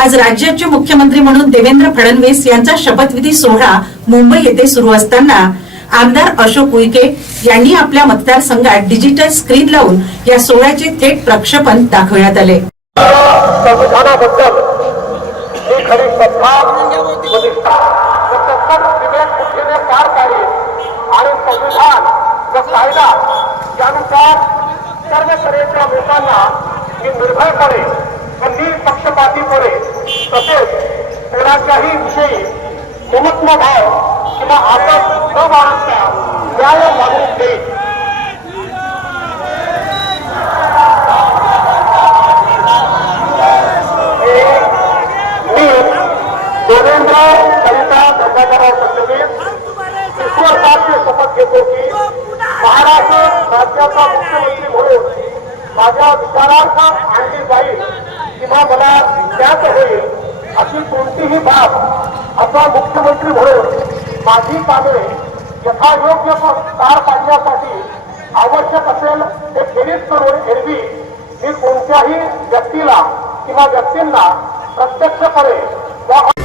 आज राज्याचे मुख्यमंत्री म्हणून देवेंद्र फडणवीस यांचा शपथविधी सोहळा मुंबई येथे सुरू असताना आमदार अशोक उईके यांनी आपल्या मतदारसंघात डिजिटल स्क्रीन लावून या सोहळ्याचे थेट प्रक्षेपण दाखवण्यात आले. संविधानाबद्दल ही खरी श्रद्धा पार पाडेल आणि संविधान व कायदा यानुसार सर्व तऱ्हेच्या लोकांना मी निर्भयपणे निपक्षपातीपणे तसेच कोणाच्याही विषयी ममत्व भाव किंवा आपस न बाळगता न्याय मागून देईल मी देवेंद्र कविता गंगाधरराव फडणवीस ईश्वरपादची शपथ घेतो की महाराष्ट्र राज्याचा मुख्यमंत्री म्हणून माझ्या विचारार्थ आणली जाईल किंवा मला त्याच होईल अशी कोणतीही बाब असा मुख्यमंत्री म्हणून माझी कामे यथायोग्य पार पाडण्यासाठी आवश्यक असेल ते खेरीज करून एरवी मी कोणत्याही व्यक्तीला किंवा व्यक्तींना प्रत्यक्षपणे व